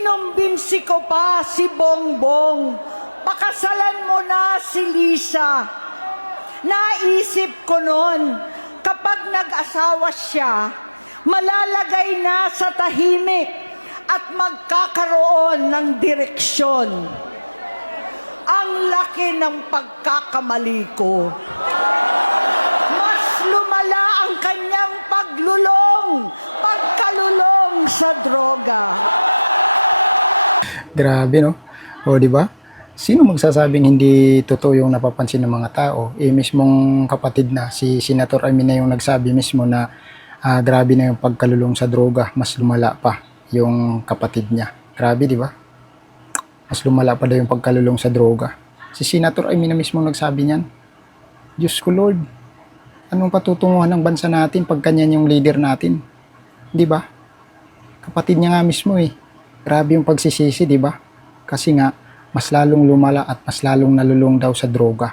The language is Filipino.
kinumbinsi ko pa si Bongbong. Pakasalan mo na si Lisa. Naisip ko noon, kapag nag-asawa siya, malalagay na sa tahimik at magkakaroon ng direksyon. Ang laki ng pagkakamali ko. Mas lumala ang kanyang pagkalulong sa droga. Grabe, no? O, di ba? Sino magsasabing hindi totoo yung napapansin ng mga tao? Mismong kapatid na, si Senator Amy na yung nagsabi mismo na grabe na yung pagkalulong sa droga. Mas lumala pa yung kapatid niya. Grabe, di ba? Mas lumala pa daw yung pagkalulong sa droga. Si Senator Amy na mismo nagsabi niyan. Diyos ko Lord, anong patutunguhan ng bansa natin pag kanyan yung leader natin? Di ba? Kapatid niya nga mismo eh. Grabe yung pagsisisi, di ba? Kasi nga, mas lalong lumala at mas lalong nalulung daw sa droga.